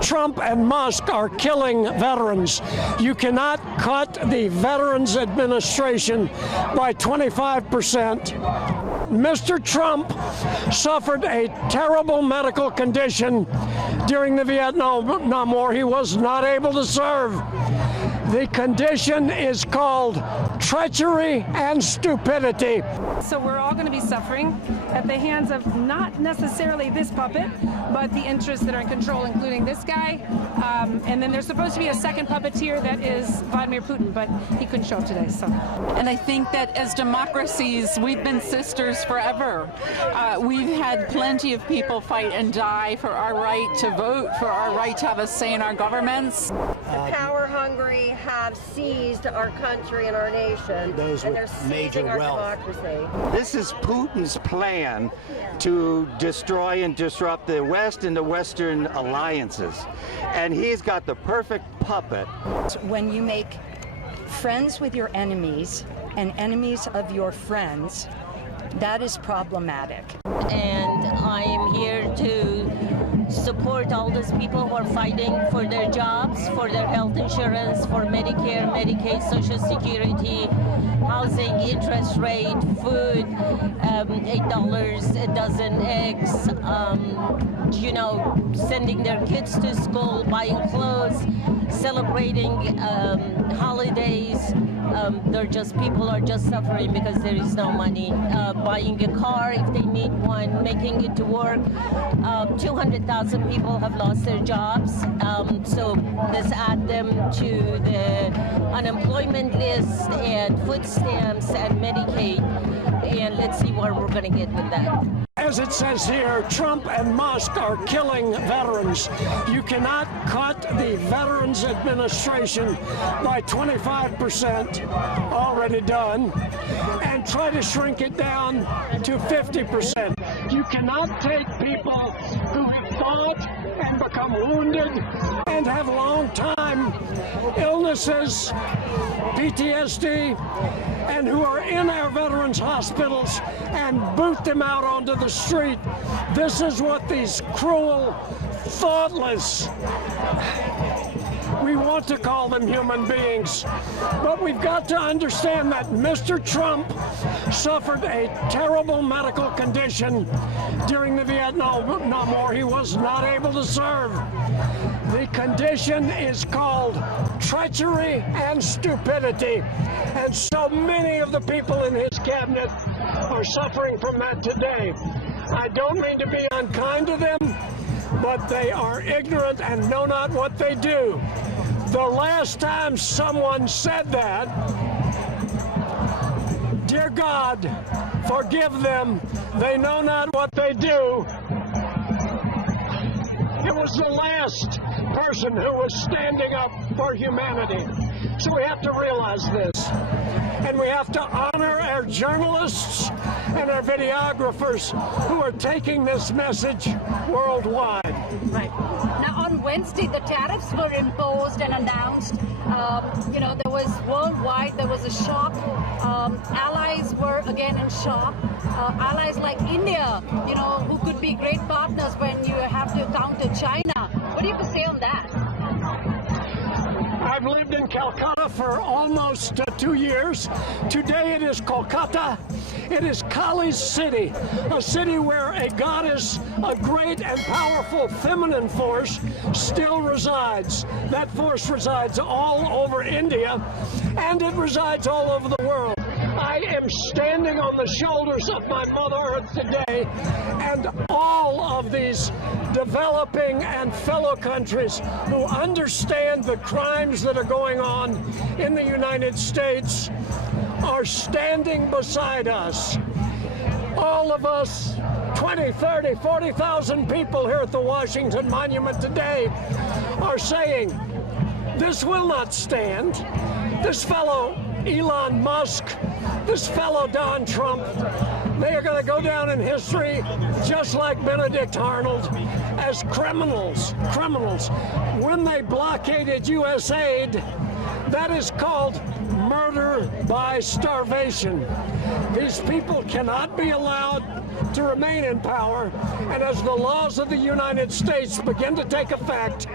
Trump and Musk are killing veterans. You cannot cut the Veterans Administration by 25%. Mr. Trump suffered a terrible medical condition during the Vietnam War. He was not able to serve. The condition is called treachery and stupidity. So we're all going to be suffering at the hands of not necessarily this puppet, but the interests that are in control, including this guy. And then there's supposed to be a second puppeteer that is Vladimir Putin, but he couldn't show up today. So. And I think that as democracies, we've been sisters forever. We've had plenty of people fight and die for our right to vote, for our right to have a say in our governments. The power-hungry have seized our country and our nation, those and with they're major seizing our wealth. democracy. This is Putin's plan to destroy and disrupt the West and the Western alliances. And he's got the perfect puppet. When you make friends with your enemies and enemies of your friends, that is problematic. And I am here to support all those people who are fighting for their jobs, for their health insurance, for Medicare, Medicaid, Social Security, housing, interest rate, food, $8 a dozen eggs, sending their kids to school, buying clothes, celebrating holidays. People are just suffering because there is no money. Buying a car if they need one, making it to work. 200,000 people have lost their jobs. So let's add them to the unemployment list and food stamps and Medicaid. And let's see where we're going to get with that. As it says here, Trump and Musk are killing veterans. You cannot cut the Veterans Administration by 25%, already done, and try to shrink it down to 50%. You cannot take people who have fought and become wounded and have long-time illnesses, PTSD, and who are in our veterans' hospitals and boot them out onto the street. This is what these cruel, thoughtless, we want to call them human beings, but we've got to understand that Mr. Trump suffered a terrible medical condition during the Vietnam War. He was not able to serve. The condition is called treachery and stupidity, and so many of the people in his cabinet are suffering from that today. I don't mean to be unkind to them, but they are ignorant and know not what they do. The last time someone said that, dear God, forgive them, they know not what they do. It was the last person who was standing up for humanity. So we have to realize this. And we have to honor our journalists and our videographers who are taking this message worldwide. Right. Now on Wednesday, the tariffs were imposed and announced. There was worldwide, there was a shock. Allies were again in shock. Allies like India, who could be great partners when you have to counter China. What do you have to say on that? I've lived in Calcutta for almost 2 years. Today it is Kolkata. It is Kali's city, a city where a goddess, a great and powerful feminine force, still resides. That force resides all over India, and it resides all over the world. I am standing on the shoulders of my Mother Earth today, and all of these developing and fellow countries who understand the crimes that are going on in the United States are standing beside us. All of us, 20, 30, 40,000 people here at the Washington Monument today are saying, this will not stand. This fellow Elon Musk, this fellow Don Trump, they are going to go down in history just like Benedict Arnold as criminals. When they blockaded U.S. aid, that is called murder by starvation. These people cannot be allowed Trump to remain in power, and as the laws of the United States begin to take effect,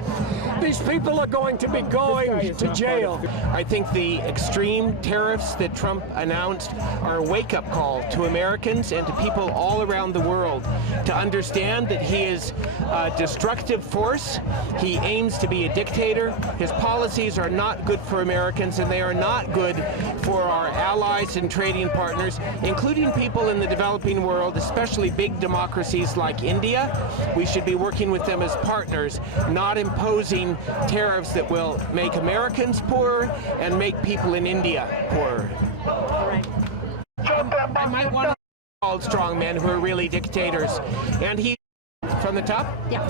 these people are going to be going to jail. I think the extreme tariffs that Trump announced are a wake-up call to Americans and to people all around the world to understand that he is a destructive force. He aims to be a dictator. His policies are not good for Americans, and they are not good for our allies and trading partners, including people in the developing world, especially big democracies like India. We should be working with them as partners, not imposing tariffs that will make Americans poorer and make people in India poorer. I might want to call strong men who are really dictators. And he, from the top? Yeah.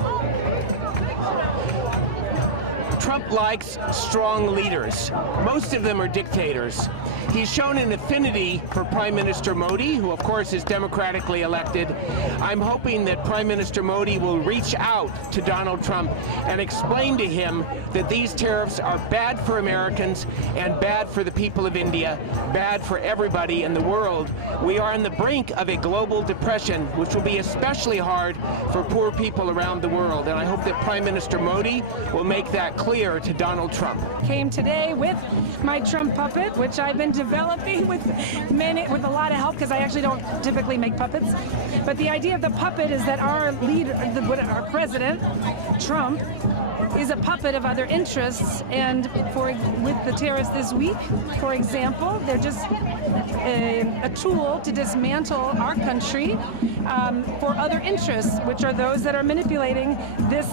Trump likes strong leaders. Most of them are dictators. He's shown an affinity for Prime Minister Modi, who of course is democratically elected. I'm hoping that Prime Minister Modi will reach out to Donald Trump and explain to him that these tariffs are bad for Americans and bad for the people of India, bad for everybody in the world. We are on the brink of a global depression, which will be especially hard for poor people around the world. And I hope that Prime Minister Modi will make that clear to Donald Trump. Came today with my Trump puppet, which I've been developing with a lot of help, because I actually don't typically make puppets. But the idea of the puppet is that our leader, our president, Trump, is a puppet of other interests, and with the tariffs this week, for example, they're just a tool to dismantle our country for other interests, which are those that are manipulating this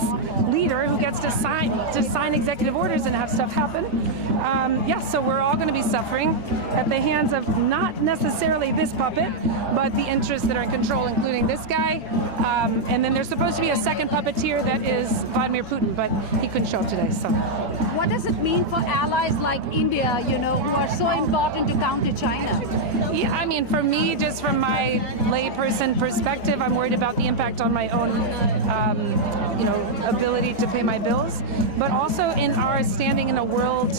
leader who gets to sign executive orders and have stuff happen. So we're all going to be suffering at the hands of not necessarily this puppet, but the interests that are in control, including this guy. And then there's supposed to be a second puppeteer that is Vladimir Putin, but he couldn't show up today. So, What does it mean for allies like India, who are so important to counter China? yeah, I mean, for me, just from my layperson perspective, I'm worried about the impact on my own, ability to pay my bills, but also in our standing in a world,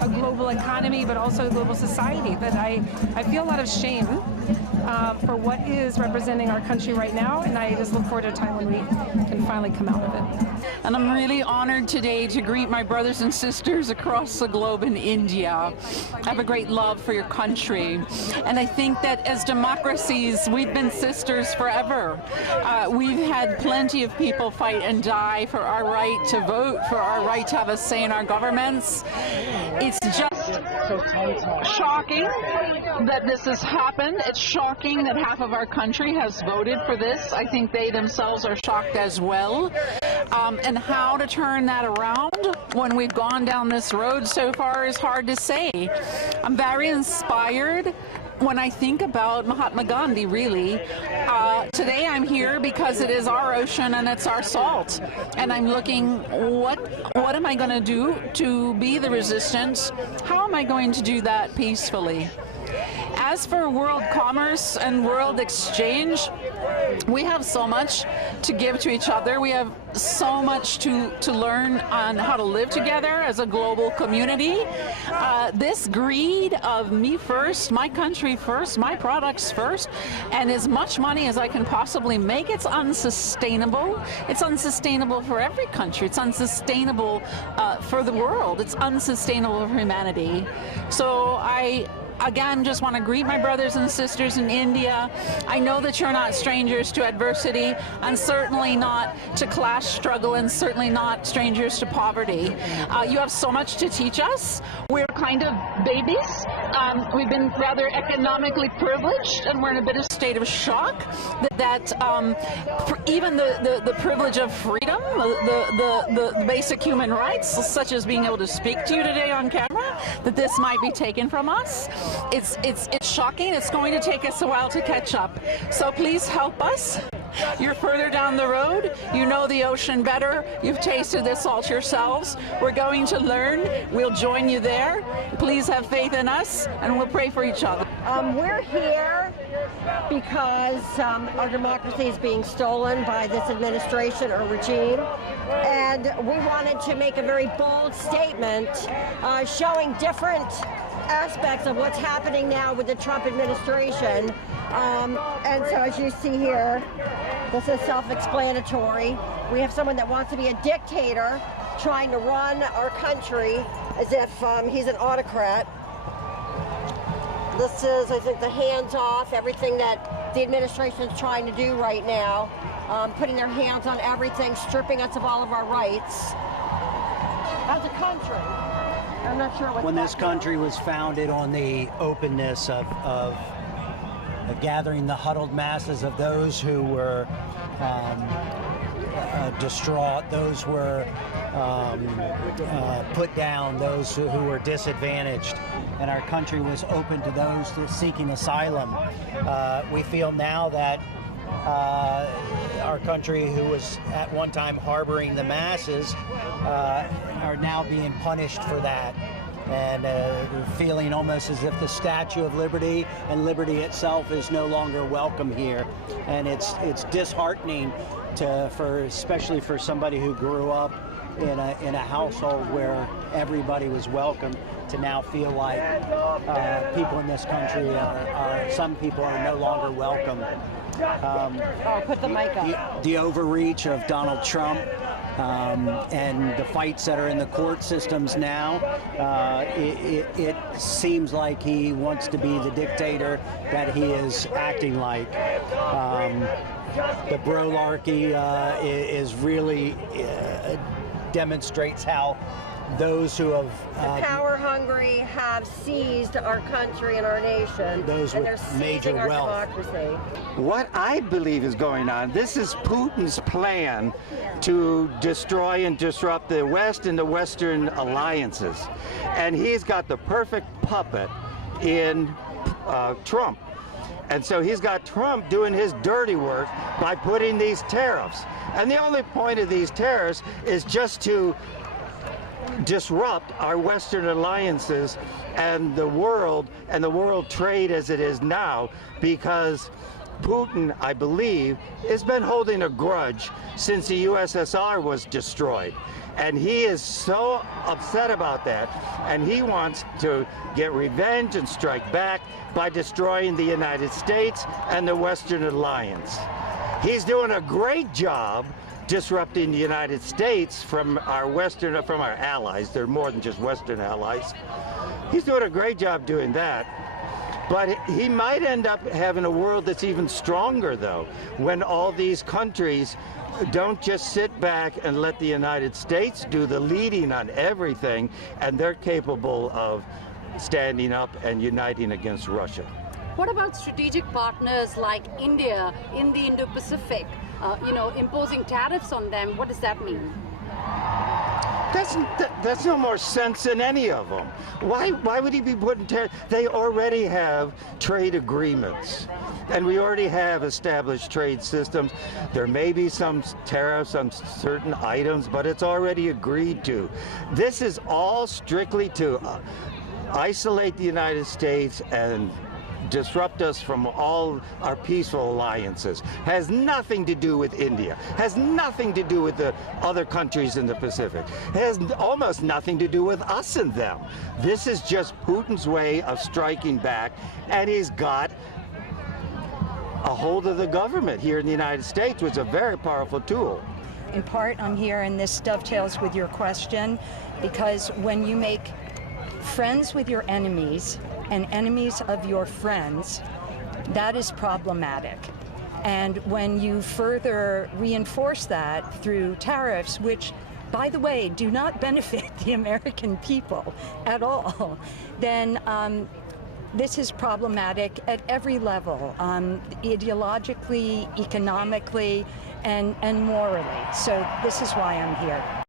a global economy, but also a global society. That I feel a lot of shame for what is representing our country right now, and I just look forward to a time when we can finally come out of it. And I'm really honored today to greet my brothers and sisters across the globe in India. I have a great love for your country. And I think that as democracies, we've been sisters forever. We've had plenty of people fight and die for our right to vote, for our right to have a say in our governments. It's just shocking that this has happened. It's shocking that half of our country has voted for this. I think they themselves are shocked as well. And how to turn that around when we've gone down this road so far is hard to say. I'm very inspired when I think about Mahatma Gandhi, really. Today I'm here because it is our ocean and it's our salt. And I'm looking, what am I going to do to be the resistance? How am I going to do that peacefully? As for world commerce and world exchange, we have so much to give to each other. We have so much to learn on how to live together as a global community. This greed of me first, my country first, my products first, and as much money as I can possibly make, it's unsustainable. It's unsustainable for every country. It's unsustainable for the world. It's unsustainable for humanity. So I again just want to greet my brothers and sisters in India. I know that you're not strangers to adversity, and certainly not to class struggle, and certainly not strangers to poverty. You have so much to teach us. We're kind of babies. We've been rather economically privileged, and we're in a bit of state of shock that even the privilege of freedom, the basic human rights, such as being able to speak to you today on camera, that this might be taken from us. It's shocking. It's going to take us a while to catch up. So please help us. You're further down the road. You know the ocean better. You've tasted this salt yourselves. We're going to learn. We'll join you there. Please have faith in us, and we'll pray for each other. We're here because our democracy is being stolen by this administration or regime, and we wanted to make a very bold statement showing different aspects of what's happening now with the Trump administration, And so as you see here, this is self-explanatory. We have someone that wants to be a dictator trying to run our country as if he's an autocrat. This is, I think, the hands-off, everything that the administration is trying to do right now, putting their hands on everything, stripping us of all of our rights as a country. I'm not sure what. When this country was founded on the openness of gathering the huddled masses of those who were distraught, those were put down, those who were disadvantaged, and our country was open to those seeking asylum. We feel now that our country, who was at one time harboring the masses, are now being punished for that, and feeling almost as if the Statue of Liberty and liberty itself is no longer welcome here. And it's disheartening especially for somebody who grew up in a household where everybody was welcome, to now feel like people in this country some people are no longer welcome. Put the mic up. The overreach of Donald Trump and the fights that are in the court systems now, it seems like he wants to be the dictator that he is acting like. The brolarchy is really demonstrates how those who have the power hungry have seized our country and our nation. Those and with they're major seizing our wealth. democracy. What I believe is going on, this is Putin's plan to destroy and disrupt the West and the Western alliances. And he's got the perfect puppet in Trump. And so he's got Trump doing his dirty work by putting these tariffs. And the only point of these tariffs is just to disrupt our Western alliances and the world trade as it is now, because Putin, I believe, has been holding a grudge since the USSR was destroyed. And he is so upset about that, and he wants to get revenge and strike back by destroying the United States and the Western Alliance. He's doing a great job disrupting the United States from our allies. They're more than just Western allies. He's doing a great job doing that. But he might end up having a world that's even stronger, though, when all these countries don't just sit back and let the United States do the leading on everything, and they're capable of standing up and uniting against Russia. What about strategic partners like India in the Indo-Pacific? Imposing tariffs on them, what does that mean? That's no more sense than any of them. Why would he be putting tariffs? They already have trade agreements, and we already have established trade systems. There may be some tariffs on certain items, but it's already agreed to. This is all strictly to isolate the United States and disrupt us from all our peaceful alliances. Has nothing to do with India, has nothing to do with the other countries in the Pacific, has almost nothing to do with us and them. This is just Putin's way of striking back, and he's got a hold of the government here in the United States, which is a very powerful tool. In part, I'm here, and this dovetails with your question, because when you make friends with your enemies and enemies of your friends, that is problematic. And when you further reinforce that through tariffs, which, by the way, do not benefit the American people at all, then this is problematic at every level, ideologically, economically, and morally. So this is why I'm here.